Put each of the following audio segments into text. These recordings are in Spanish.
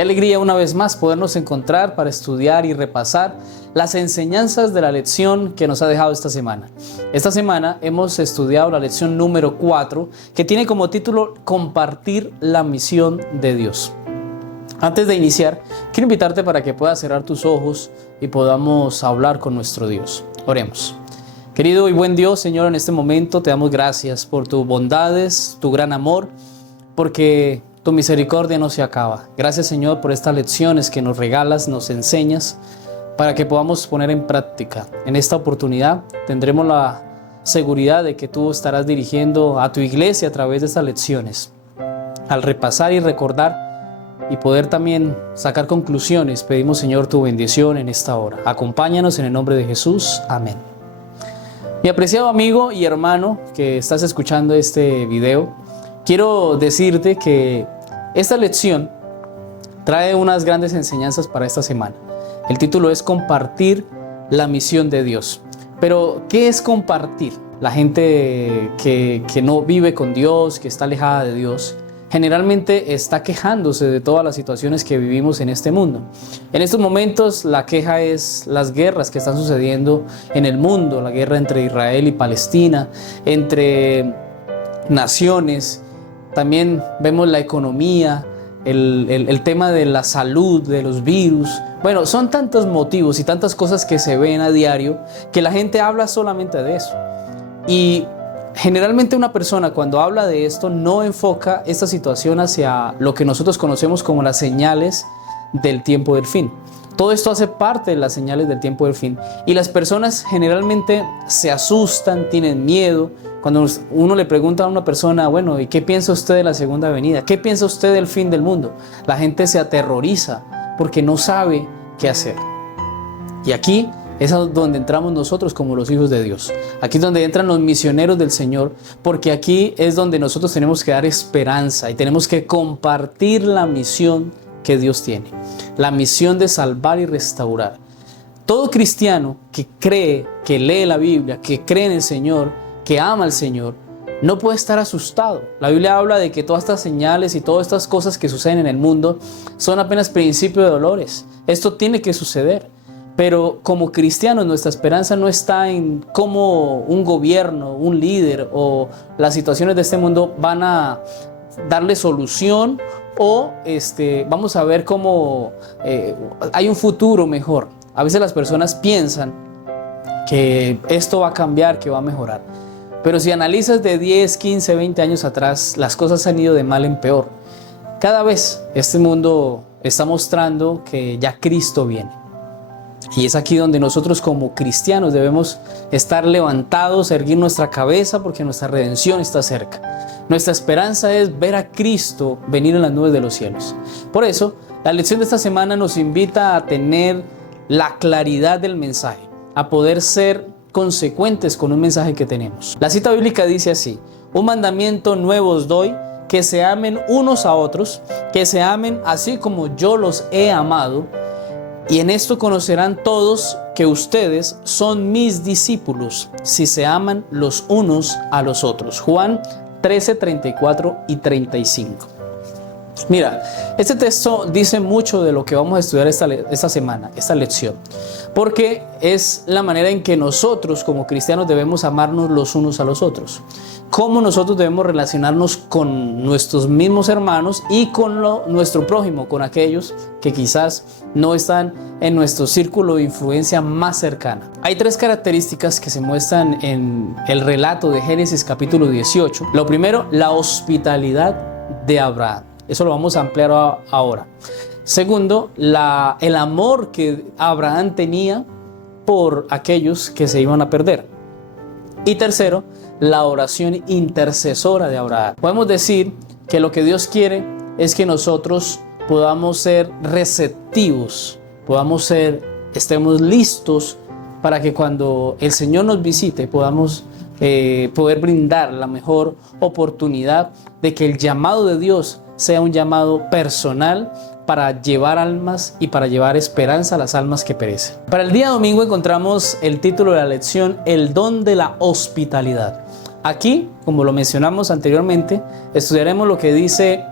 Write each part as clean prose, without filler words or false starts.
Qué alegría una vez más podernos encontrar para estudiar y repasar las enseñanzas de la lección que nos ha dejado esta semana. Esta semana hemos estudiado la lección número 4, que tiene como título Compartir la misión de Dios. Antes de iniciar, quiero invitarte para que puedas cerrar tus ojos y podamos hablar con nuestro Dios. Oremos. Querido y buen Dios, Señor, en este momento te damos gracias por tus bondades, tu gran amor, porque tu misericordia no se acaba. Gracias, Señor, por estas lecciones que nos regalas, nos enseñas, para que podamos poner en práctica. En esta oportunidad tendremos la seguridad de que tú estarás dirigiendo a tu iglesia a través de estas lecciones. Al repasar y recordar y poder también sacar conclusiones, pedimos, Señor, tu bendición en esta hora. Acompáñanos en el nombre de Jesús. Amén. Mi apreciado amigo y hermano que estás escuchando este video, quiero decirte que esta lección trae unas grandes enseñanzas para esta semana. El título es Compartir la misión de Dios. Pero, ¿qué es compartir? La gente que no vive con Dios, que está alejada de Dios, generalmente está quejándose de todas las situaciones que vivimos en este mundo. En estos momentos la queja es las guerras que están sucediendo en el mundo, la guerra entre Israel y Palestina, entre naciones. También vemos la economía, el tema de la salud, de los virus. Bueno, son tantos motivos y tantas cosas que se ven a diario que la gente habla solamente de eso. Y generalmente una persona cuando habla de esto no enfoca esta situación hacia lo que nosotros conocemos como las señales del tiempo del fin. Todo esto hace parte de las señales del tiempo del fin. Y las personas generalmente se asustan, tienen miedo. Cuando uno le pregunta a una persona, bueno, ¿y qué piensa usted de la segunda venida? ¿Qué piensa usted del fin del mundo? La gente se aterroriza porque no sabe qué hacer. Y aquí es donde entramos nosotros como los hijos de Dios. Aquí es donde entran los misioneros del Señor, porque aquí es donde nosotros tenemos que dar esperanza y tenemos que compartir la misión que Dios tiene. La misión de salvar y restaurar. Todo cristiano que cree, que lee la Biblia, que cree en el Señor, que ama al Señor, no puede estar asustado. La Biblia habla de que todas estas señales y todas estas cosas que suceden en el mundo son apenas principio de dolores. Esto tiene que suceder. Pero como cristianos nuestra esperanza no está en cómo un gobierno, un líder o las situaciones de este mundo van a darle solución o vamos a ver cómo hay un futuro mejor. A veces las personas piensan que esto va a cambiar, que va a mejorar. Pero si analizas de 10, 15, 20 años atrás, las cosas han ido de mal en peor. Cada vez este mundo está mostrando que ya Cristo viene. Y es aquí donde nosotros como cristianos debemos estar levantados, erguir nuestra cabeza porque nuestra redención está cerca. Nuestra esperanza es ver a Cristo venir en las nubes de los cielos. Por eso, la lección de esta semana nos invita a tener la claridad del mensaje, a poder ser consecuentes con un mensaje que tenemos. La cita bíblica dice así: un mandamiento nuevo os doy, que se amen unos a otros, que se amen así como yo los he amado. Y en esto conocerán todos que ustedes son mis discípulos, si se aman los unos a los otros. Juan 13, 34 y 35. Mira, este texto dice mucho de lo que vamos a estudiar esta semana, esta lección. Porque es la manera en que nosotros como cristianos debemos amarnos los unos a los otros. Cómo nosotros debemos relacionarnos con nuestros mismos hermanos y con nuestro prójimo, con aquellos que quizás no están en nuestro círculo de influencia más cercana. Hay 3 características que se muestran en el relato de Génesis capítulo 18. Lo primero, la hospitalidad de Abraham. Eso lo vamos a ampliar ahora. Segundo, el amor que Abraham tenía por aquellos que se iban a perder. Y tercero, la oración intercesora de Abraham. Podemos decir que lo que Dios quiere es que nosotros podamos ser receptivos, estemos listos para que cuando el Señor nos visite podamos poder brindar la mejor oportunidad de que el llamado de Dios sea un llamado personal para llevar almas y para llevar esperanza a las almas que perecen. Para el día domingo encontramos el título de la lección, el don de la hospitalidad. Aquí, como lo mencionamos anteriormente, estudiaremos lo que dice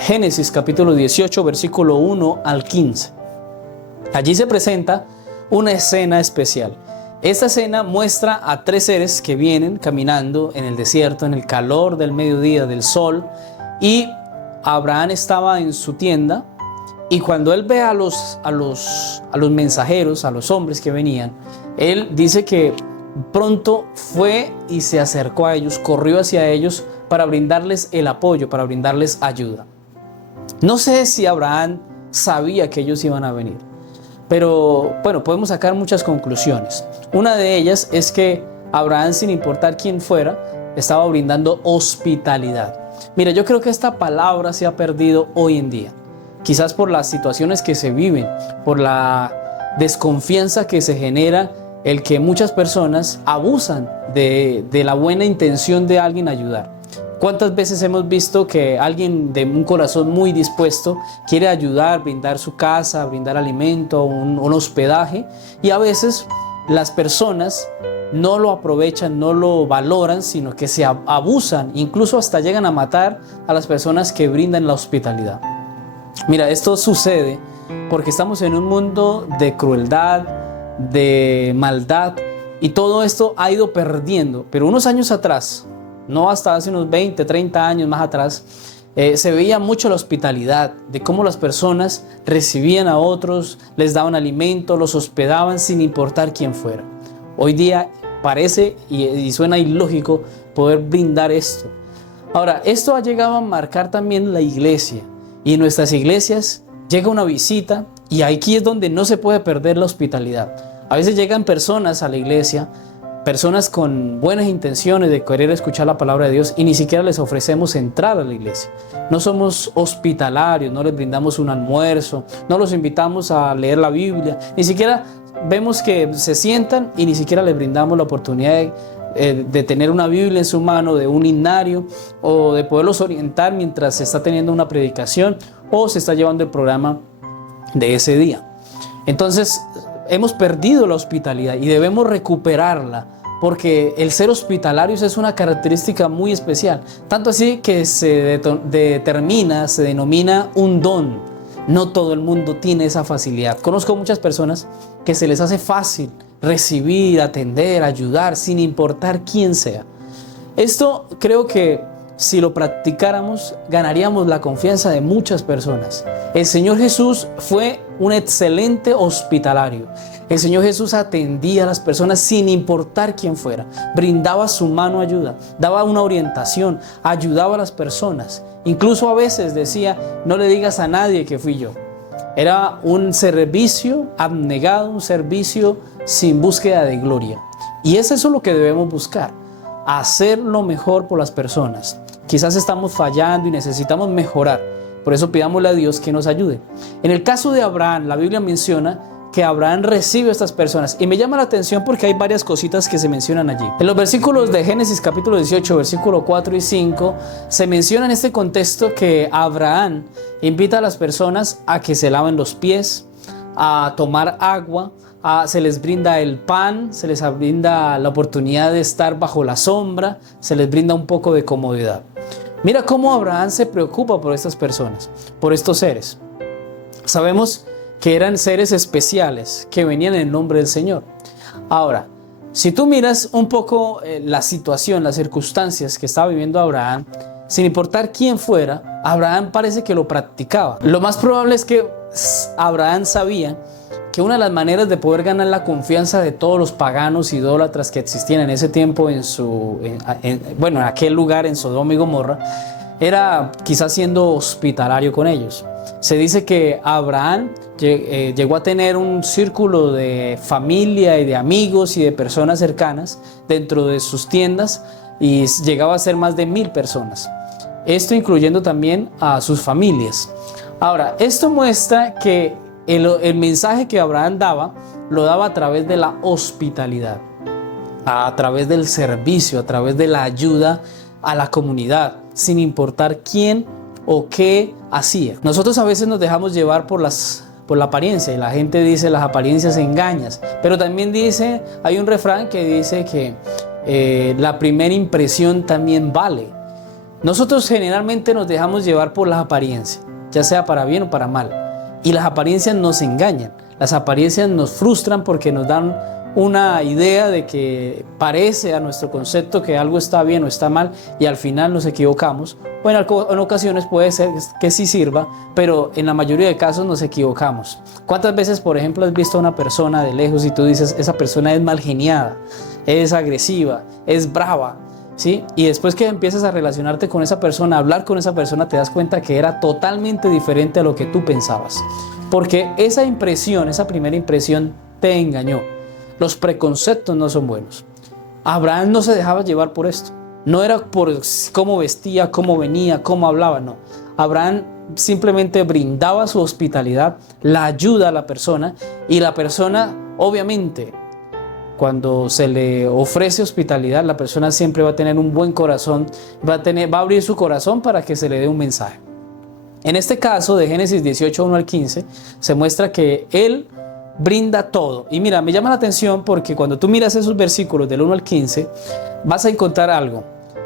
Génesis capítulo 18, versículo 1 al 15. Allí se presenta una escena especial. Esta escena muestra a tres seres que vienen caminando en el desierto, en el calor del mediodía, del sol, y Abraham estaba en su tienda, y cuando él ve a los mensajeros, a los hombres que venían, él dice que pronto fue y se acercó a ellos, corrió hacia ellos para brindarles el apoyo, para brindarles ayuda. No sé si Abraham sabía que ellos iban a venir, pero bueno, podemos sacar muchas conclusiones. Una de ellas es que Abraham, sin importar quién fuera, estaba brindando hospitalidad. Mira, yo creo que esta palabra se ha perdido hoy en día, quizás por las situaciones que se viven, por la desconfianza que se genera, el que muchas personas abusan de la buena intención de alguien ayudar. ¿Cuántas veces hemos visto que alguien de un corazón muy dispuesto quiere ayudar, brindar su casa, brindar alimento, un hospedaje, y a veces las personas no lo aprovechan, no lo valoran, sino que se abusan, incluso hasta llegan a matar a las personas que brindan la hospitalidad? Mira, esto sucede porque estamos en un mundo de crueldad, de maldad, y todo esto ha ido perdiendo. Pero unos años atrás, no hasta hace unos 20, 30 años más atrás, se veía mucho la hospitalidad, de cómo las personas recibían a otros, les daban alimento, los hospedaban sin importar quién fuera. Hoy día parece y suena ilógico poder brindar esto. Ahora, esto ha llegado a marcar también la iglesia, y en nuestras iglesias llega una visita, y aquí es donde no se puede perder la hospitalidad. A veces llegan personas a la iglesia, personas con buenas intenciones de querer escuchar la palabra de Dios, y ni siquiera les ofrecemos entrar a la iglesia. No somos hospitalarios, no les brindamos un almuerzo, no los invitamos a leer la Biblia, ni siquiera vemos que se sientan y ni siquiera les brindamos la oportunidad de tener una Biblia en su mano, de un himnario, o de poderlos orientar mientras se está teniendo una predicación o se está llevando el programa de ese día. Entonces hemos perdido la hospitalidad y debemos recuperarla, porque el ser hospitalarios es una característica muy especial, tanto así que se denomina un don. No todo el mundo tiene esa facilidad. Conozco muchas personas que se les hace fácil recibir, atender, ayudar, sin importar quién sea. Esto creo que si lo practicáramos, ganaríamos la confianza de muchas personas. El Señor Jesús fue un excelente hospitalario. El Señor Jesús atendía a las personas sin importar quién fuera. Brindaba su mano ayuda, daba una orientación, ayudaba a las personas. Incluso a veces decía, no le digas a nadie que fui yo. Era un servicio abnegado, un servicio sin búsqueda de gloria. Y es eso lo que debemos buscar, hacer lo mejor por las personas. Quizás estamos fallando y necesitamos mejorar. Por eso pidámosle a Dios que nos ayude. En el caso de Abraham, la Biblia menciona que Abraham recibe a estas personas. Y me llama la atención porque hay varias cositas que se mencionan allí. En los versículos de Génesis capítulo 18, versículo 4 y 5, se menciona en este contexto que Abraham invita a las personas a que se laven los pies, a tomar agua, se les brinda el pan, se les brinda la oportunidad de estar bajo la sombra, se les brinda un poco de comodidad. Mira cómo Abraham se preocupa por estas personas, por estos seres. Sabemos que eran seres especiales que venían en el nombre del Señor. Ahora, si tú miras un poco la situación, las circunstancias que estaba viviendo Abraham, sin importar quién fuera, Abraham parece que lo practicaba. Lo más probable es que Abraham sabía que una de las maneras de poder ganar la confianza de todos los paganos idólatras que existían en ese tiempo en aquel lugar, en Sodoma y Gomorra, era quizás siendo hospitalario con ellos. Se dice que Abraham llegó a tener un círculo de familia y de amigos y de personas cercanas dentro de sus tiendas, y llegaba a ser más de 1000 personas. Esto incluyendo también a sus familias. Ahora, esto muestra que el mensaje que Abraham daba, lo daba a través de la hospitalidad, a través del servicio, a través de la ayuda a la comunidad, sin importar quién o qué hacía. Nosotros a veces nos dejamos llevar por la apariencia, y la gente dice las apariencias engañan, pero también hay un refrán que dice que la primera impresión también vale. Nosotros generalmente nos dejamos llevar por las apariencias, ya sea para bien o para mal. Y las apariencias nos engañan, las apariencias nos frustran porque nos dan una idea de que parece a nuestro concepto que algo está bien o está mal y al final nos equivocamos. O en ocasiones puede ser que sí sirva, pero en la mayoría de casos nos equivocamos. ¿Cuántas veces, por ejemplo, has visto a una persona de lejos y tú dices, esa persona es mal geniada, es agresiva, es brava? ¿Sí? Y después que empiezas a relacionarte con esa persona, a hablar con esa persona, te das cuenta que era totalmente diferente a lo que tú pensabas. Porque esa impresión, esa primera impresión te engañó. Los preconceptos no son buenos. Abraham no se dejaba llevar por esto. No era por cómo vestía, cómo venía, cómo hablaba, no. Abraham simplemente brindaba su hospitalidad, la ayuda a la persona, y la persona, obviamente, cuando se le ofrece hospitalidad, la persona siempre va a tener un buen corazón, va a abrir su corazón para que se le dé un mensaje. En este caso de Génesis 18, 1 al 15, se muestra que él brinda todo. Y mira, me llama la atención porque cuando tú miras esos versículos del 1 al 15, vas a encontrar algo.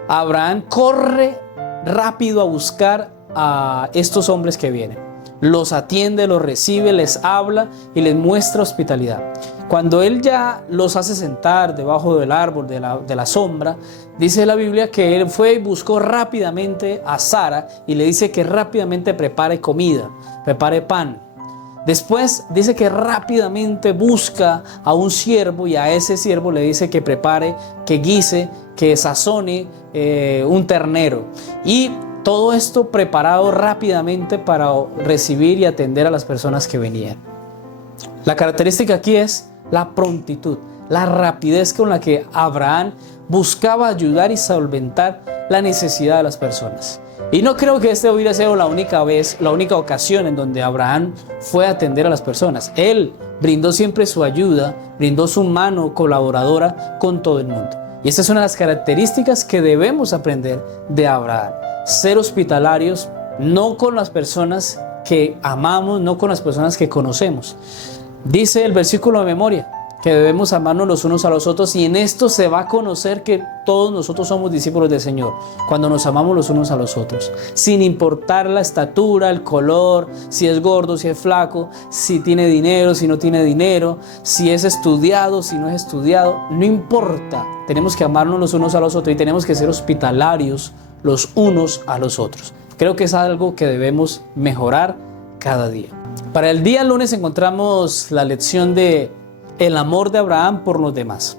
Abraham corre rápido a buscar a estos hombres que vienen. Los atiende, los recibe, les habla y les muestra hospitalidad. Cuando él ya los hace sentar debajo del árbol, de la sombra, dice la Biblia que él fue y buscó rápidamente a Sara y le dice que rápidamente prepare comida, prepare pan. Después dice que rápidamente busca a un siervo y a ese siervo le dice que prepare, que guise, que sazone un ternero. Y todo esto preparado rápidamente para recibir y atender a las personas que venían. La característica aquí es la prontitud, la rapidez con la que Abraham buscaba ayudar y solventar la necesidad de las personas. Y no creo que esta hubiera sido la única ocasión en donde Abraham fue a atender a las personas. Él brindó siempre su ayuda, brindó su mano colaboradora con todo el mundo. Y esta es una de las características que debemos aprender de Abraham. Ser hospitalarios, no con las personas que amamos, no con las personas que conocemos. Dice el versículo de memoria que debemos amarnos los unos a los otros, y en esto se va a conocer que todos nosotros somos discípulos del Señor, cuando nos amamos los unos a los otros, sin importar la estatura, el color, si es gordo, si es flaco, si tiene dinero, si no tiene dinero, si es estudiado, si no es estudiado, no importa. Tenemos que amarnos los unos a los otros y tenemos que ser hospitalarios los unos a los otros. Creo que es algo que debemos mejorar cada día. Para el día lunes encontramos la lección de el amor de Abraham por los demás.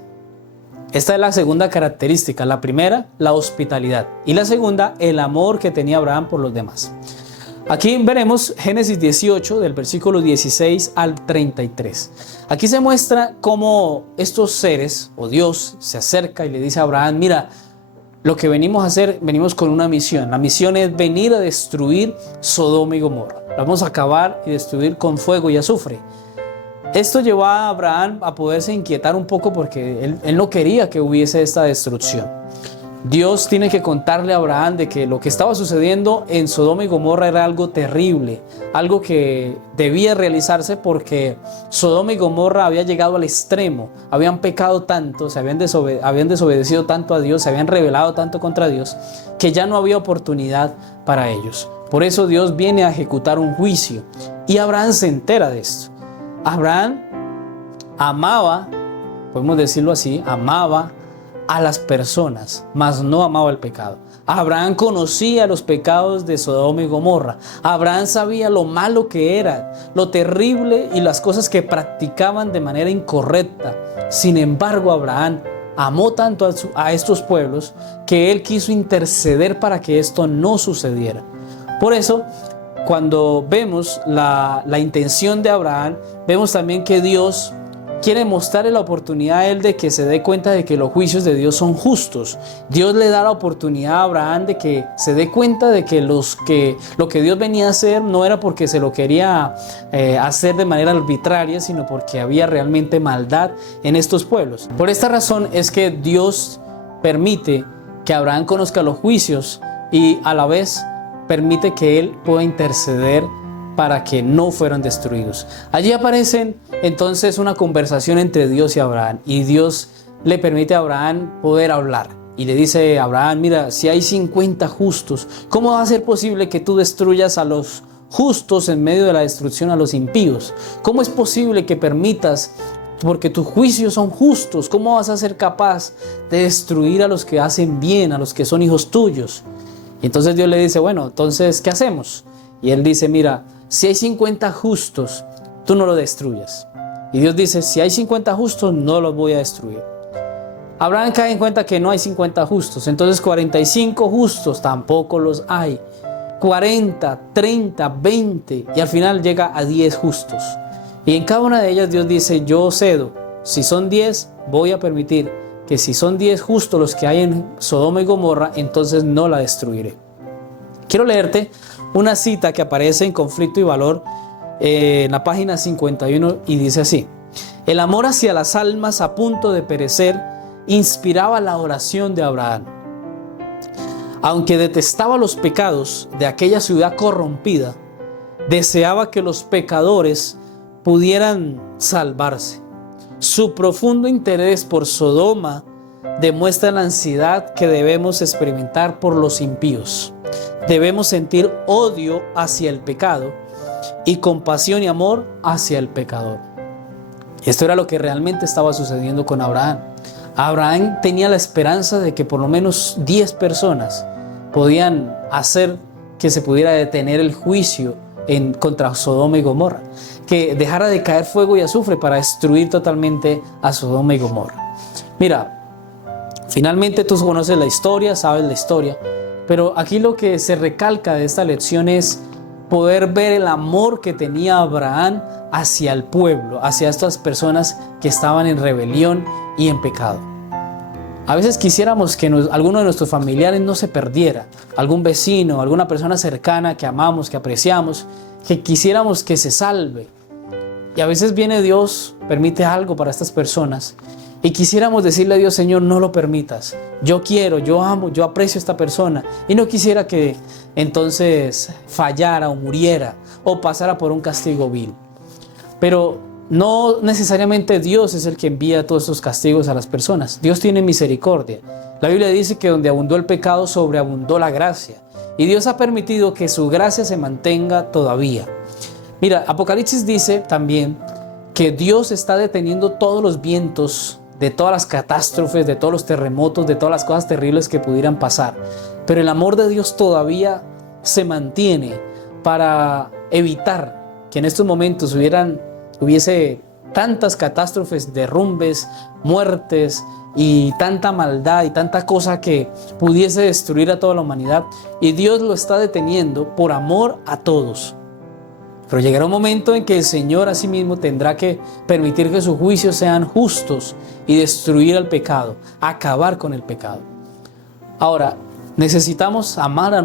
Esta es la segunda característica. La primera, la hospitalidad. Y la segunda, el amor que tenía Abraham por los demás. Aquí veremos Génesis 18, del versículo 16 al 33. Aquí se muestra cómo estos seres, o Dios, se acerca y le dice a Abraham, mira, lo que venimos a hacer, venimos con una misión. La misión es venir a destruir Sodoma y Gomorra. La vamos a acabar y destruir con fuego y azufre. Esto llevó a Abraham a poderse inquietar un poco porque él no quería que hubiese esta destrucción. Dios tiene que contarle a Abraham de que lo que estaba sucediendo en Sodoma y Gomorra era algo terrible, algo que debía realizarse porque Sodoma y Gomorra había llegado al extremo, habían pecado tanto, habían desobedecido tanto a Dios, se habían rebelado tanto contra Dios, que ya no había oportunidad para ellos. Por eso Dios viene a ejecutar un juicio y Abraham se entera de esto. Abraham amaba, podemos decirlo así, amaba a las personas, mas no amaba el pecado. Abraham conocía los pecados de Sodoma y Gomorra. Abraham sabía lo malo que era, lo terrible y las cosas que practicaban de manera incorrecta. Sin embargo, Abraham amó tanto a estos pueblos que él quiso interceder para que esto no sucediera. Por eso, cuando vemos la intención de Abraham, vemos también que Dios quiere mostrarle la oportunidad a él de que se dé cuenta de que los juicios de Dios son justos. Dios le da la oportunidad a Abraham de que se dé cuenta de que lo que Dios venía a hacer no era porque se lo quería hacer de manera arbitraria, sino porque había realmente maldad en estos pueblos. Por esta razón es que Dios permite que Abraham conozca los juicios y a la vez permite que él pueda interceder para que no fueran destruidos. Allí aparece entonces una conversación entre Dios y Abraham, y Dios le permite a Abraham poder hablar. y le dice a Abraham, mira, si hay 50 justos, ¿cómo va a ser posible que tú destruyas a los justos en medio de la destrucción a los impíos? ¿Cómo es posible que permitas, porque tus juicios son justos, cómo vas a ser capaz de destruir a los que hacen bien, a los que son hijos tuyos? Y entonces Dios le dice, bueno, entonces, ¿qué hacemos? Y él dice, mira, si hay 50 justos, tú no lo destruyas. Y Dios dice, si hay 50 justos, no los voy a destruir. Abraham cae en cuenta que no hay 50 justos, entonces 45 justos tampoco los hay. 40, 30, 20 y al final llega a 10 justos. Y en cada una de ellas Dios dice, yo cedo. Si son 10, voy a permitir que si son 10 justos los que hay en Sodoma y Gomorra, entonces no la destruiré. Quiero leerte una cita que aparece en Conflicto y Valor en la página 51 y dice así: el amor hacia las almas a punto de perecer inspiraba la oración de Abraham. Aunque detestaba los pecados de aquella ciudad corrompida, deseaba que los pecadores pudieran salvarse. Su profundo interés por Sodoma demuestra la ansiedad que debemos experimentar por los impíos. Debemos sentir odio hacia el pecado y compasión y amor hacia el pecador. Esto era lo que realmente estaba sucediendo con Abraham. Abraham tenía la esperanza de que por lo menos 10 personas podían hacer que se pudiera detener el juicio contra Sodoma y Gomorra, que dejara de caer fuego y azufre para destruir totalmente a Sodoma y Gomorra. Mira, finalmente tú conoces la historia, sabes la historia, pero aquí lo que se recalca de esta lección es poder ver el amor que tenía Abraham hacia el pueblo, hacia estas personas que estaban en rebelión y en pecado. A veces quisiéramos que alguno de nuestros familiares no se perdiera, algún vecino, alguna persona cercana que amamos, que apreciamos, que quisiéramos que se salve. Y a veces viene Dios, permite algo para estas personas y quisiéramos decirle a Dios, Señor, no lo permitas. Yo quiero, yo amo, yo aprecio a esta persona y no quisiera que entonces fallara o muriera o pasara por un castigo vil. Pero no necesariamente Dios es el que envía todos estos castigos a las personas. Dios tiene misericordia. La Biblia dice que donde abundó el pecado, sobreabundó la gracia. Y Dios ha permitido que su gracia se mantenga todavía. Mira, Apocalipsis dice también que Dios está deteniendo todos los vientos de todas las catástrofes, de todos los terremotos, de todas las cosas terribles que pudieran pasar. Pero el amor de Dios todavía se mantiene para evitar que en estos momentos hubiese tantas catástrofes, derrumbes, muertes y tanta maldad y tanta cosa que pudiese destruir a toda la humanidad. Y Dios lo está deteniendo por amor a todos. Pero llegará un momento en que el Señor asimismo tendrá que permitir que sus juicios sean justos y destruir al pecado, acabar con el pecado. Ahora, necesitamos amar a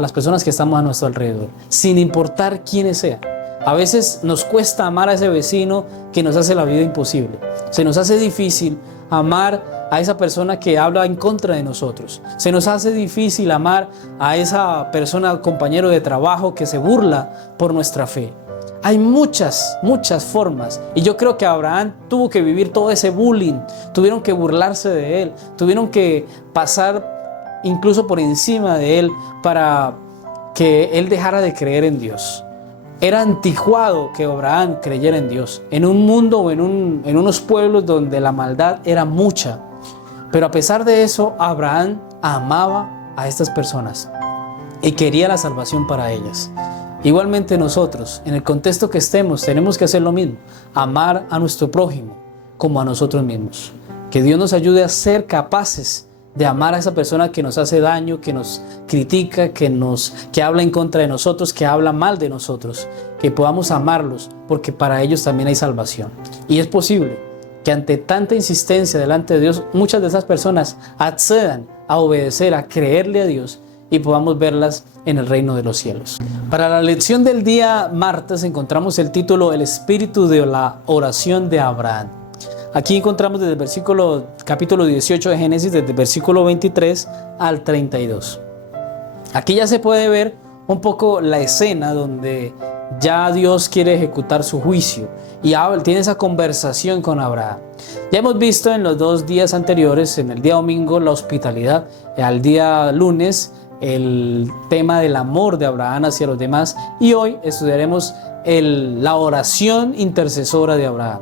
las personas que estamos a nuestro alrededor, sin importar quiénes sean. A veces nos cuesta amar a ese vecino que nos hace la vida imposible. Se nos hace difícil amar a esa persona que habla en contra de nosotros. Se nos hace difícil amar a esa persona, compañero de trabajo que se burla por nuestra fe. Hay muchas formas. Y yo creo que Abraham tuvo que vivir todo ese bullying. Tuvieron que burlarse de él. Tuvieron que pasar incluso por encima de él para que él dejara de creer en Dios. Era anticuado que Abraham creyera en Dios, en un mundo o en unos pueblos donde la maldad era mucha. Pero a pesar de eso, Abraham amaba a estas personas y quería la salvación para ellas. Igualmente nosotros, en el contexto que estemos, tenemos que hacer lo mismo, amar a nuestro prójimo como a nosotros mismos. Que Dios nos ayude a ser capaces de amar a esa persona que nos hace daño, que nos critica, que habla en contra de nosotros, que habla mal de nosotros, que podamos amarlos, porque para ellos también hay salvación. Y es posible que ante tanta insistencia delante de Dios, muchas de esas personas accedan a obedecer, a creerle a Dios y podamos verlas en el reino de los cielos. Para la lección del día martes encontramos el título El espíritu de la oración de Abraham. Aquí encontramos desde el capítulo 18 de Génesis, desde el versículo 23 al 32. Aquí ya se puede ver un poco la escena donde ya Dios quiere ejecutar su juicio y tiene esa conversación con Abraham. Ya hemos visto en los 2 días anteriores, en el día domingo, la hospitalidad, al día lunes, el tema del amor de Abraham hacia los demás, y hoy estudiaremos la oración intercesora de Abraham.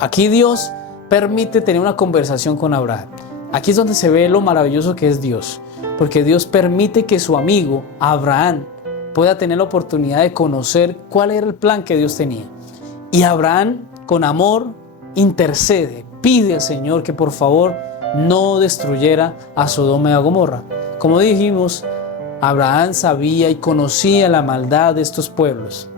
Aquí Dios permite tener una conversación con Abraham. Aquí es donde se ve lo maravilloso que es Dios, porque Dios permite que su amigo Abraham pueda tener la oportunidad de conocer cuál era el plan que Dios tenía. Y Abraham, con amor, intercede, pide al Señor que por favor no destruyera a Sodoma y a Gomorra. Como dijimos, Abraham sabía y conocía la maldad de estos pueblos,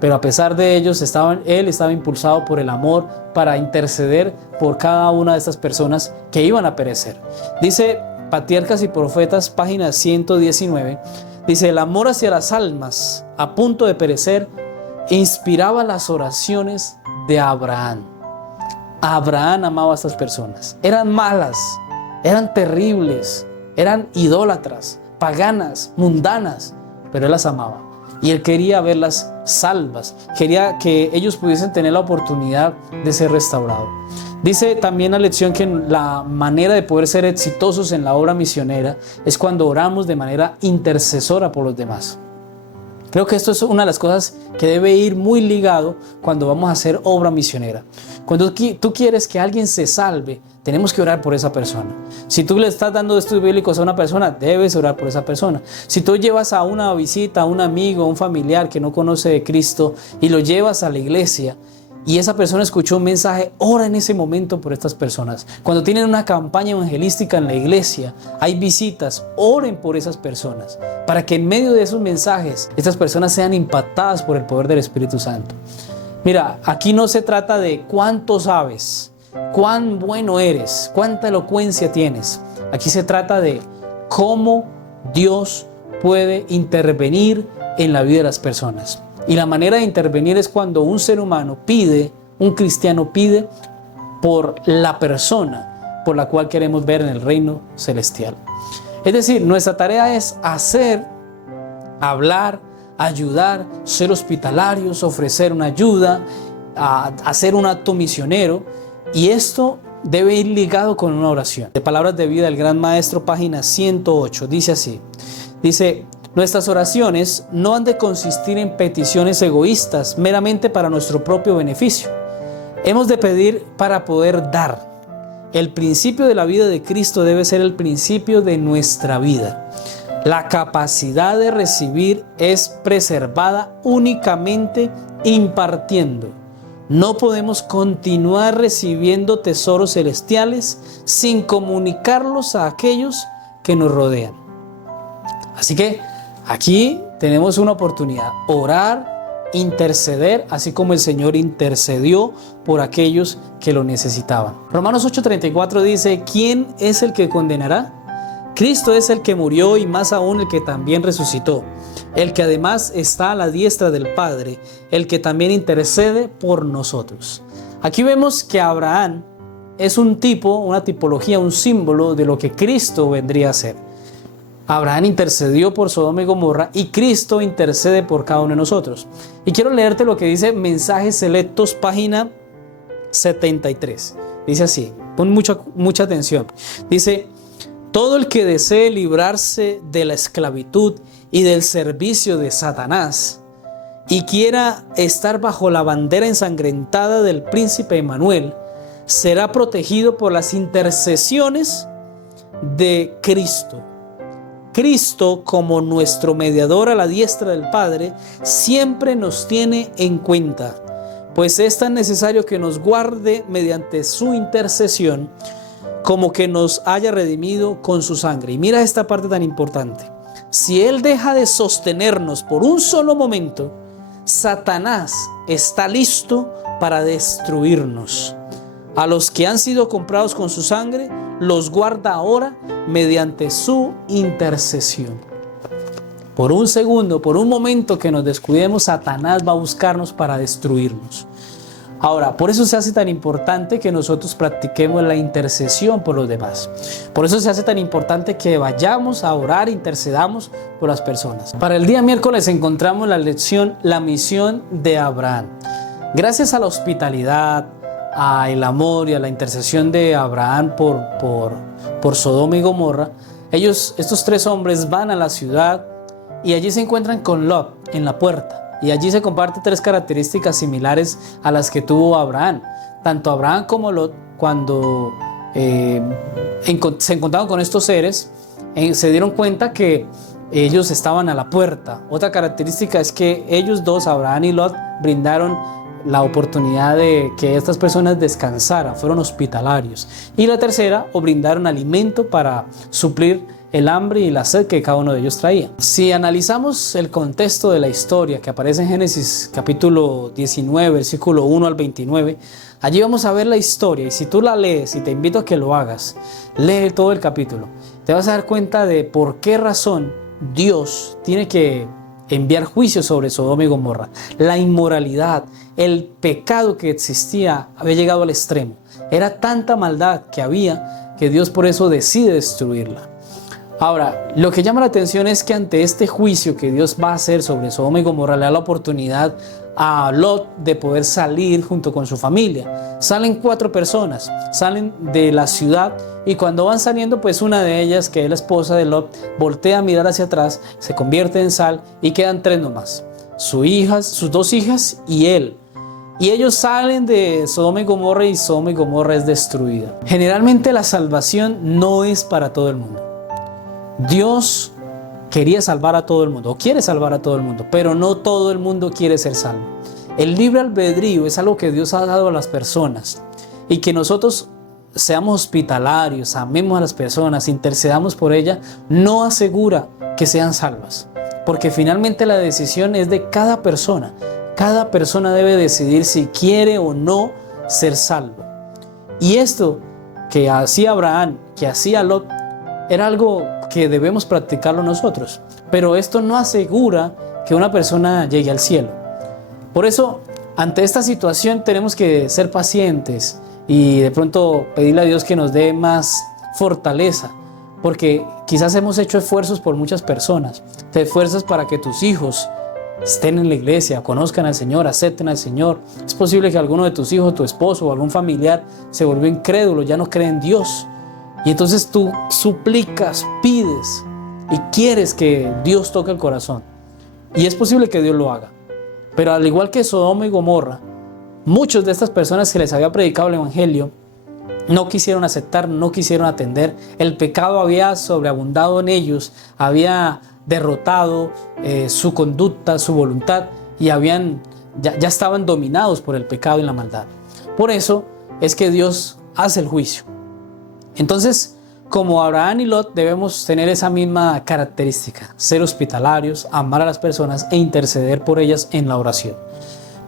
pero a pesar de ellos él estaba impulsado por el amor para interceder por cada una de estas personas que iban a perecer. Dice Patriarcas y Profetas, página 119, dice: el amor hacia las almas a punto de perecer inspiraba las oraciones de Abraham. Abraham amaba a estas personas. Eran malas, eran terribles, eran idólatras, paganas, mundanas, pero él las amaba. Y él quería verlas salvas, quería que ellos pudiesen tener la oportunidad de ser restaurados. Dice también la lección que la manera de poder ser exitosos en la obra misionera es cuando oramos de manera intercesora por los demás. Creo que esto es una de las cosas que debe ir muy ligado cuando vamos a hacer obra misionera. Cuando tú quieres que alguien se salve, tenemos que orar por esa persona. Si tú le estás dando estudios bíblicos a una persona, debes orar por esa persona. Si tú llevas a una visita a un amigo, a un familiar que no conoce de Cristo y lo llevas a la iglesia y esa persona escuchó un mensaje, ora en ese momento por estas personas. Cuando tienen una campaña evangelística en la iglesia, hay visitas, oren por esas personas para que en medio de esos mensajes estas personas sean impactadas por el poder del Espíritu Santo. Mira, aquí no se trata de cuánto sabes, cuán bueno eres, cuánta elocuencia tienes. Aquí se trata de cómo Dios puede intervenir en la vida de las personas. Y la manera de intervenir es cuando un ser humano pide, un cristiano pide por la persona por la cual queremos ver en el reino celestial. Es decir, nuestra tarea es hacer, hablar, ayudar, ser hospitalarios, ofrecer una ayuda, hacer un acto misionero, y esto debe ir ligado con una oración. De Palabras de Vida del Gran Maestro, página 108, dice así, dice: nuestras oraciones no han de consistir en peticiones egoístas meramente para nuestro propio beneficio. Hemos de pedir para poder dar. El principio de la vida de Cristo debe ser el principio de nuestra vida. La capacidad de recibir es preservada únicamente impartiendo. No podemos continuar recibiendo tesoros celestiales sin comunicarlos a aquellos que nos rodean. Así que aquí tenemos una oportunidad: orar, interceder, así como el Señor intercedió por aquellos que lo necesitaban. Romanos 8:34 dice: ¿quién es el que condenará? Cristo es el que murió, y más aún el que también resucitó, el que además está a la diestra del Padre, el que también intercede por nosotros. Aquí vemos que Abraham es un tipo, una tipología, un símbolo de lo que Cristo vendría a ser. Abraham intercedió por Sodoma y Gomorra y Cristo intercede por cada uno de nosotros. Y quiero leerte lo que dice Mensajes Selectos, página 73. Dice así, pon mucha atención. Dice: todo el que desee librarse de la esclavitud y del servicio de Satanás y quiera estar bajo la bandera ensangrentada del príncipe Emmanuel, será protegido por las intercesiones de Cristo. Cristo, como nuestro mediador a la diestra del Padre, siempre nos tiene en cuenta, pues es tan necesario que nos guarde mediante su intercesión como que nos haya redimido con su sangre. Y mira esta parte tan importante: si Él deja de sostenernos por un solo momento, Satanás está listo para destruirnos. A los que han sido comprados con su sangre, los guarda ahora mediante su intercesión. Por un segundo, por un momento que nos descuidemos, Satanás va a buscarnos para destruirnos. Ahora, por eso se hace tan importante que nosotros practiquemos la intercesión por los demás. Por eso se hace tan importante que vayamos a orar, intercedamos por las personas. Para el día miércoles encontramos la lección, la misión de Abraham. Gracias a la hospitalidad, al amor y a la intercesión de Abraham por Sodoma y Gomorra, estos tres hombres van a la ciudad y allí se encuentran con Lot en la puerta. Y allí se comparten tres características similares a las que tuvo Abraham. Tanto Abraham como Lot, cuando se encontraron con estos seres, se dieron cuenta que ellos estaban a la puerta. Otra característica es que ellos dos, Abraham y Lot, brindaron la oportunidad de que estas personas descansaran, fueron hospitalarios. Y la tercera, o brindaron alimento para suplir el hambre y la sed que cada uno de ellos traía. Si analizamos el contexto de la historia que aparece en Génesis capítulo 19, versículo 1 al 29, allí vamos a ver la historia, y si tú la lees, y te invito a que lo hagas, lee todo el capítulo, te vas a dar cuenta de por qué razón Dios tiene que enviar juicio sobre Sodoma y Gomorra. La inmoralidad, el pecado que existía había llegado al extremo. Era tanta maldad que había que Dios por eso decide destruirla. Ahora, lo que llama la atención es que ante este juicio que Dios va a hacer sobre Sodoma y Gomorra, le da la oportunidad a Lot de poder salir junto con su familia. Salen 4 personas, salen de la ciudad, y cuando van saliendo, pues una de ellas, que es la esposa de Lot, voltea a mirar hacia atrás, se convierte en sal y quedan 3 nomás. Sus 2 hijas y él. Y ellos salen de Sodoma y Sodoma y Gomorra es destruida. Generalmente la salvación no es para todo el mundo. Dios quería salvar a todo el mundo, o quiere salvar a todo el mundo, pero no todo el mundo quiere ser salvo. El libre albedrío es algo que Dios ha dado a las personas, y que nosotros seamos hospitalarios, amemos a las personas, intercedamos por ellas, no asegura que sean salvas, porque finalmente la decisión es de cada persona. Cada persona debe decidir si quiere o no ser salvo. Y esto que hacía Abraham, que hacía Lot, era algo que debemos practicarlo nosotros, pero esto no asegura que una persona llegue al cielo. Por eso, ante esta situación tenemos que ser pacientes y de pronto pedirle a Dios que nos dé más fortaleza, porque quizás hemos hecho esfuerzos por muchas personas. Te esfuerzas para que tus hijos estén en la iglesia, conozcan al Señor, acepten al Señor. Es posible que alguno de tus hijos, tu esposo o algún familiar se volvió incrédulo, ya no cree en Dios. Y entonces tú suplicas, pides y quieres que Dios toque el corazón. Y es posible que Dios lo haga. Pero al igual que Sodoma y Gomorra, muchos de estas personas que les había predicado el evangelio no quisieron aceptar, no quisieron atender. El pecado había sobreabundado en ellos, había derrotado su conducta, su voluntad, y ya estaban dominados por el pecado y la maldad. Por eso es que Dios hace el juicio. Entonces, como Abraham y Lot, debemos tener esa misma característica: ser hospitalarios, amar a las personas e interceder por ellas en la oración.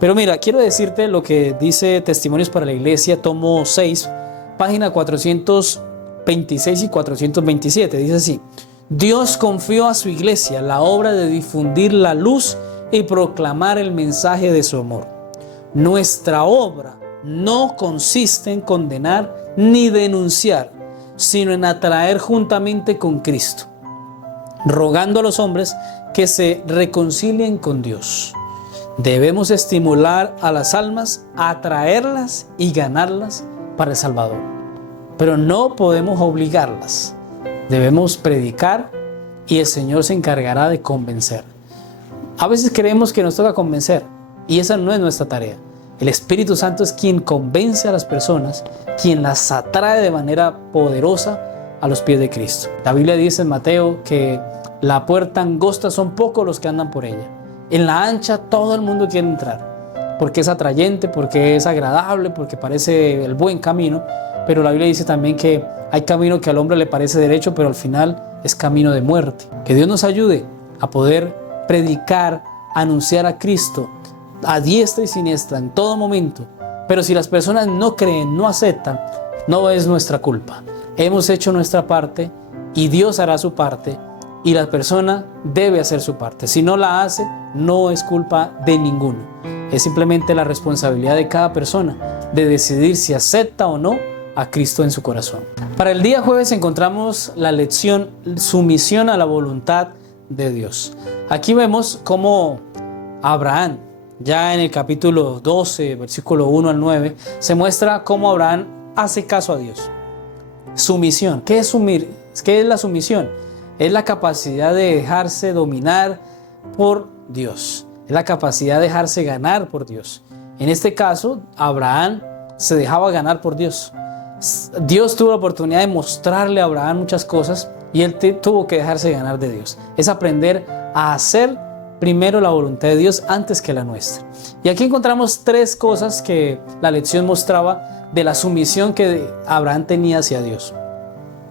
Pero mira, quiero decirte lo que dice Testimonios para la Iglesia, tomo 6, página 426 y 427. Dice así: Dios confió a su iglesia la obra de difundir la luz y proclamar el mensaje de su amor. Nuestra obra no consiste en condenar ni denunciar, sino en atraer juntamente con Cristo, rogando a los hombres que se reconcilien con Dios. Debemos estimular a las almas, atraerlas y ganarlas para el Salvador, pero no podemos obligarlas. Debemos predicar y el Señor se encargará de convencer. A veces creemos que nos toca convencer, y esa no es nuestra tarea. El Espíritu Santo es quien convence a las personas, quien las atrae de manera poderosa a los pies de Cristo. La Biblia dice en Mateo que la puerta angosta son pocos los que andan por ella. En la ancha todo el mundo quiere entrar, porque es atrayente, porque es agradable, porque parece el buen camino. Pero la Biblia dice también que hay camino que al hombre le parece derecho, pero al final es camino de muerte. Que Dios nos ayude a poder predicar, anunciar a Cristo a diestra y siniestra en todo momento. Pero si las personas no creen, no aceptan, no es nuestra culpa. Hemos hecho nuestra parte y Dios hará su parte, y la persona debe hacer su parte. Si no la hace, no es culpa de ninguno. Es simplemente la responsabilidad de cada persona de decidir si acepta o no a Cristo en su corazón. Para el día jueves encontramos la lección sumisión a la voluntad de Dios. Aquí vemos cómo Abraham, ya en el capítulo 12, versículo 1 al 9, se muestra cómo Abraham hace caso a Dios. Sumisión. ¿Qué es la sumisión? Es la capacidad de dejarse dominar por Dios. Es la capacidad de dejarse ganar por Dios. En este caso, Abraham se dejaba ganar por Dios. Dios tuvo la oportunidad de mostrarle a Abraham muchas cosas y él tuvo que dejarse ganar de Dios. Es aprender a hacer primero la voluntad de Dios antes que la nuestra. Y aquí encontramos tres cosas que la lección mostraba de la sumisión que Abraham tenía hacia Dios.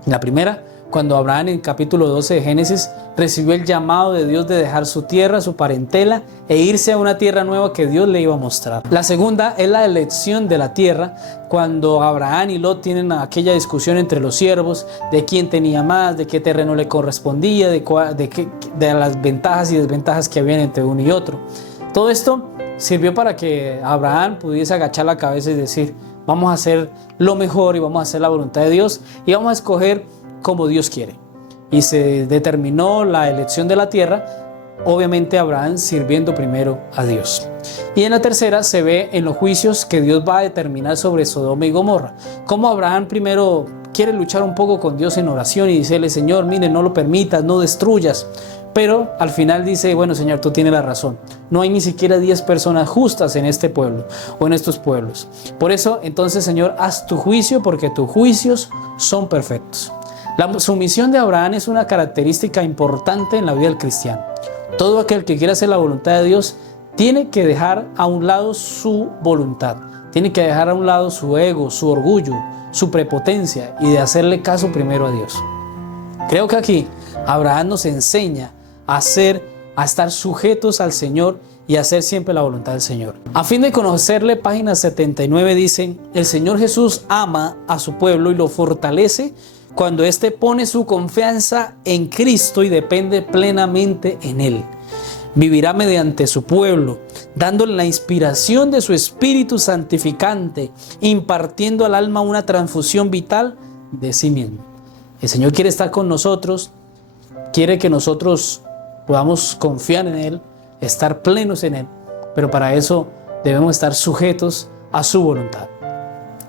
La primera, cuando Abraham en el capítulo 12 de Génesis recibió el llamado de Dios de dejar su tierra, su parentela e irse a una tierra nueva que Dios le iba a mostrar. La segunda es la elección de la tierra, cuando Abraham y Lot tienen aquella discusión entre los siervos de quién tenía más, de qué terreno le correspondía, de las ventajas y desventajas que habían entre uno y otro. Todo esto sirvió para que Abraham pudiese agachar la cabeza y decir: vamos a hacer lo mejor y vamos a hacer la voluntad de Dios y vamos a escoger como Dios quiere. Y se determinó la elección de la tierra, obviamente Abraham sirviendo primero a Dios. Y en la tercera se ve en los juicios que Dios va a determinar sobre Sodoma y Gomorra. Como Abraham primero quiere luchar un poco con Dios en oración y decirle: Señor, mire, no lo permitas, no destruyas. Pero al final dice: bueno, Señor, tú tienes la razón. No hay ni siquiera 10 personas justas en este pueblo o en estos pueblos. Por eso, entonces, Señor, haz tu juicio, porque tus juicios son perfectos. La sumisión de Abraham es una característica importante en la vida del cristiano. Todo aquel que quiera hacer la voluntad de Dios tiene que dejar a un lado su voluntad. Tiene que dejar a un lado su ego, su orgullo, su prepotencia y de hacerle caso primero a Dios. Creo que aquí Abraham nos enseña a estar sujetos al Señor y a hacer siempre la voluntad del Señor. A fin de conocerle, página 79 dice: el Señor Jesús ama a su pueblo y lo fortalece cuando éste pone su confianza en Cristo y depende plenamente en Él. Vivirá mediante su pueblo, dándole la inspiración de su Espíritu santificante, impartiendo al alma una transfusión vital de sí mismo. El Señor quiere estar con nosotros, quiere que nosotros podamos confiar en Él, estar plenos en Él, pero para eso debemos estar sujetos a su voluntad.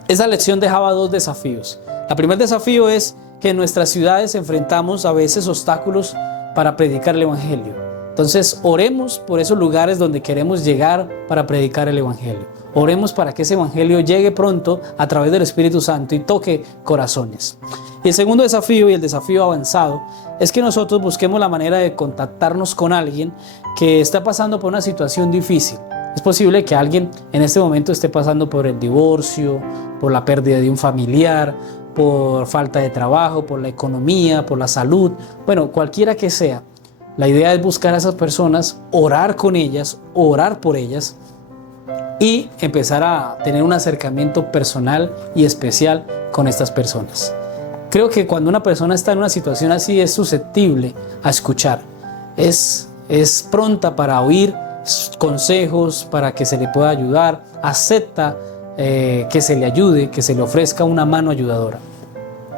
Esa lección dejaba 2 desafíos. El primer desafío es que en nuestras ciudades enfrentamos a veces obstáculos para predicar el Evangelio. Entonces oremos por esos lugares donde queremos llegar para predicar el Evangelio. Oremos para que ese Evangelio llegue pronto a través del Espíritu Santo y toque corazones. Y el segundo desafío, y el desafío avanzado, es que nosotros busquemos la manera de contactarnos con alguien que está pasando por una situación difícil. Es posible que alguien en este momento esté pasando por el divorcio, por la pérdida de un familiar, por falta de trabajo, por la economía, por la salud. Bueno, cualquiera que sea, la idea es buscar a esas personas, orar con ellas, orar por ellas y empezar a tener un acercamiento personal y especial con estas personas. Creo que cuando una persona está en una situación así es susceptible a escuchar, es pronta para oír consejos, para que se le pueda ayudar, acepta que se le ayude, que se le ofrezca una mano ayudadora.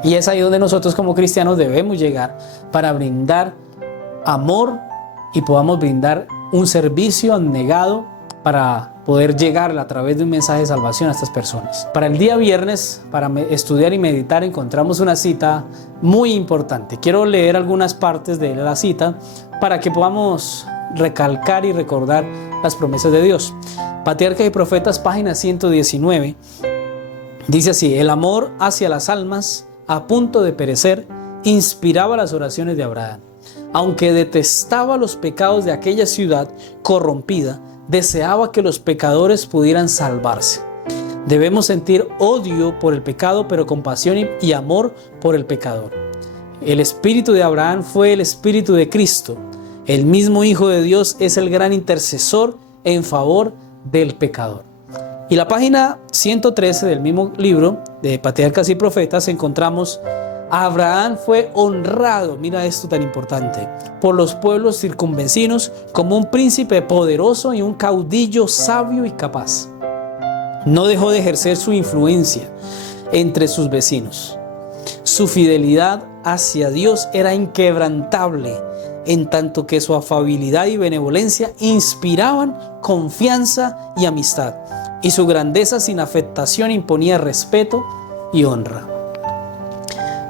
Y es ahí donde nosotros como cristianos debemos llegar para brindar amor y podamos brindar un servicio abnegado para poder llegar a través de un mensaje de salvación a estas personas. Para el día viernes, para estudiar y meditar, encontramos una cita muy importante. Quiero leer algunas partes de la cita para que podamos recalcar y recordar las promesas de Dios. Patriarcas y Profetas, página 119, dice así: el amor hacia las almas a punto de perecer inspiraba las oraciones de Abraham. Aunque detestaba los pecados de aquella ciudad corrompida, deseaba que los pecadores pudieran salvarse. Debemos sentir odio por el pecado, pero compasión y amor por el pecador. El espíritu de Abraham fue el espíritu de Cristo. El mismo Hijo de Dios es el gran intercesor en favor del pecador. Y la página 113 del mismo libro de Patriarcas y Profetas encontramos Abraham fue honrado, mira esto tan importante, por los pueblos circunvecinos como un príncipe poderoso y un caudillo sabio y capaz. No dejó de ejercer su influencia entre sus vecinos. Su fidelidad hacia Dios era inquebrantable, en tanto que su afabilidad y benevolencia inspiraban confianza y amistad, y su grandeza sin afectación imponía respeto y honra.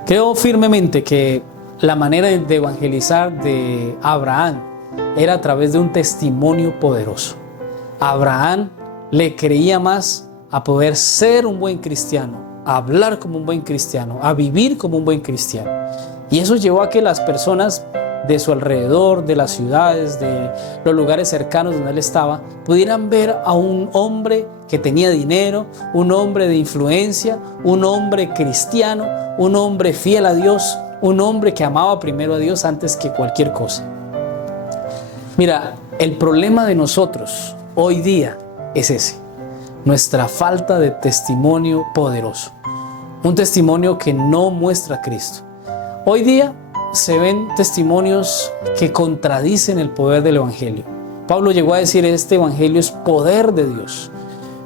Creo firmemente que la manera de evangelizar de Abraham era a través de un testimonio poderoso. Abraham le creía más a poder ser un buen cristiano, a hablar como un buen cristiano, a vivir como un buen cristiano. Y eso llevó a que las personas de su alrededor, de las ciudades, de los lugares cercanos donde él estaba, pudieran ver a un hombre que tenía dinero, un hombre de influencia, un hombre cristiano, un hombre fiel a Dios, un hombre que amaba primero a Dios antes que cualquier cosa. Mira, el problema de nosotros hoy día es ese, nuestra falta de testimonio poderoso, un testimonio que no muestra a Cristo. Hoy día se ven testimonios que contradicen el poder del Evangelio. Pablo llegó a decir: este Evangelio es poder de Dios.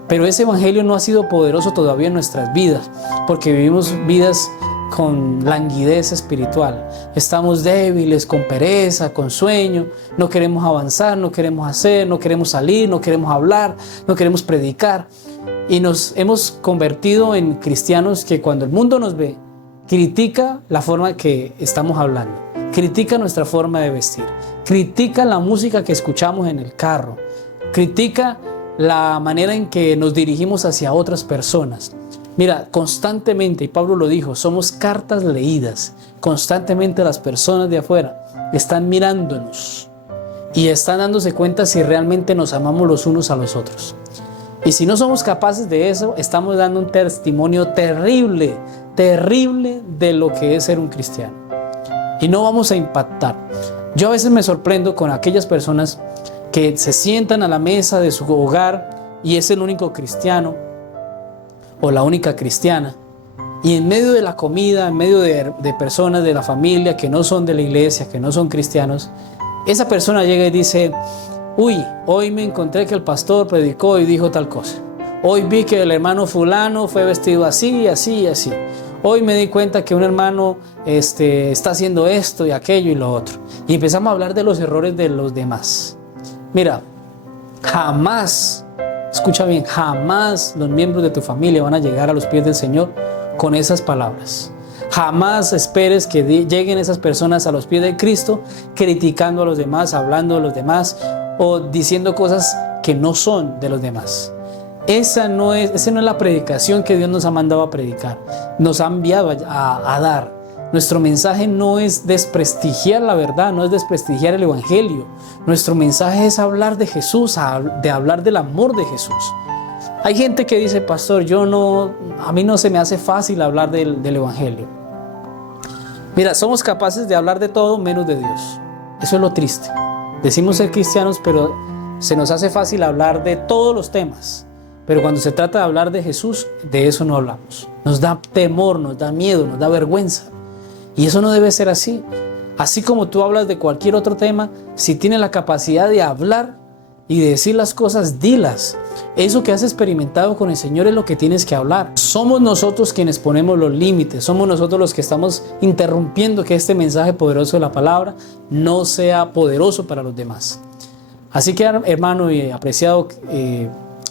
Pero ese Evangelio no ha sido poderoso todavía en nuestras vidas, porque vivimos vidas con languidez espiritual. Estamos débiles, con pereza, con sueño, no queremos avanzar, no queremos hacer, no queremos salir, no queremos hablar, no queremos predicar. Y nos hemos convertido en cristianos que cuando el mundo nos ve, critica la forma que estamos hablando, critica nuestra forma de vestir, critica la música que escuchamos en el carro, critica la manera en que nos dirigimos hacia otras personas. Mira, constantemente, y Pablo lo dijo, somos cartas leídas. Constantemente las personas de afuera están mirándonos y están dándose cuenta si realmente nos amamos los unos a los otros. Y si no somos capaces de eso, estamos dando un testimonio terrible, terrible de lo que es ser un cristiano. Y no vamos a impactar. Yo a veces me sorprendo con aquellas personas que se sientan a la mesa de su hogar y es el único cristiano o la única cristiana, y en medio de la comida, en medio de personas de la familia que no son de la iglesia, que no son cristianos, esa persona llega y dice: uy, hoy me encontré que el pastor predicó y dijo tal cosa. Hoy vi que el hermano fulano fue vestido así, así y así. Hoy me di cuenta que un hermano está haciendo esto y aquello y lo otro. Y empezamos a hablar de los errores de los demás. Mira, jamás, escucha bien, jamás los miembros de tu familia van a llegar a los pies del Señor con esas palabras. Jamás esperes que lleguen esas personas a los pies de Cristo criticando a los demás, hablando de los demás o diciendo cosas que no son de los demás. Esa no es la predicación que Dios nos ha mandado a predicar, nos ha enviado a dar. Nuestro mensaje no es desprestigiar la verdad, no es desprestigiar el Evangelio. Nuestro mensaje es hablar de Jesús, de hablar del amor de Jesús. Hay gente que dice: pastor, a mí no se me hace fácil hablar del Evangelio. Mira, somos capaces de hablar de todo menos de Dios. Eso es lo triste. Decimos ser cristianos, pero se nos hace fácil hablar de todos los temas. Pero cuando se trata de hablar de Jesús, de eso no hablamos. Nos da temor, nos da miedo, nos da vergüenza. Y eso no debe ser así. Así como tú hablas de cualquier otro tema, si tienes la capacidad de hablar y de decir las cosas, dilas. Eso que has experimentado con el Señor es lo que tienes que hablar. Somos nosotros quienes ponemos los límites. Somos nosotros los que estamos interrumpiendo que este mensaje poderoso de la palabra no sea poderoso para los demás. Así que, hermano y apreciado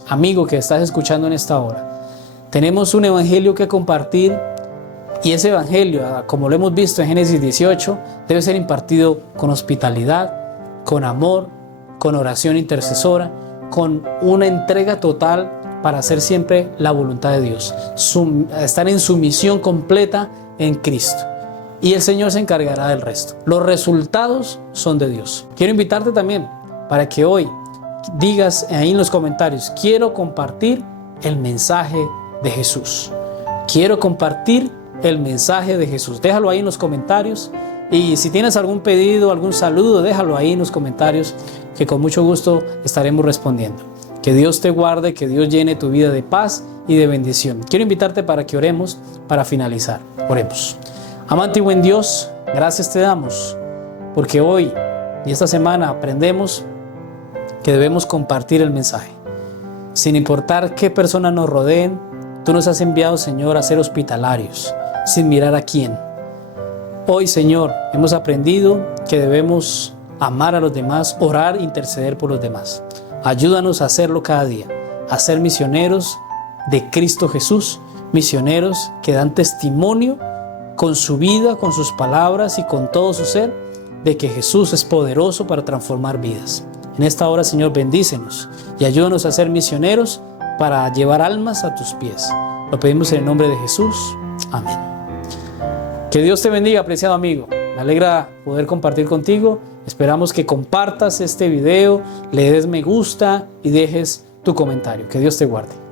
amigo que estás escuchando en esta hora, tenemos un evangelio que compartir, y ese evangelio, como lo hemos visto en Génesis 18, debe ser impartido con hospitalidad, con amor, con oración intercesora, con una entrega total para hacer siempre la voluntad de Dios, estar en sumisión completa en Cristo. Y el Señor se encargará del resto. Los resultados son de Dios. Quiero invitarte también para que hoy digas ahí en los comentarios: quiero compartir el mensaje de Jesús. Quiero compartir el mensaje de Jesús. Déjalo ahí en los comentarios. Y si tienes algún pedido, algún saludo, déjalo ahí en los comentarios, que con mucho gusto estaremos respondiendo. Que Dios te guarde, que Dios llene tu vida de paz y de bendición. Quiero invitarte para que oremos para finalizar. Oremos. Amante y buen Dios, gracias te damos, porque hoy y esta semana aprendemos que debemos compartir el mensaje. Sin importar qué personas nos rodeen, tú nos has enviado, Señor, a ser hospitalarios, sin mirar a quién. Hoy, Señor, hemos aprendido que debemos amar a los demás, orar e interceder por los demás. Ayúdanos a hacerlo cada día, a ser misioneros de Cristo Jesús, misioneros que dan testimonio con su vida, con sus palabras y con todo su ser, de que Jesús es poderoso para transformar vidas. En esta hora, Señor, bendícenos y ayúdanos a ser misioneros para llevar almas a tus pies. Lo pedimos en el nombre de Jesús. Amén. Que Dios te bendiga, apreciado amigo. Me alegra poder compartir contigo. Esperamos que compartas este video, le des me gusta y dejes tu comentario. Que Dios te guarde.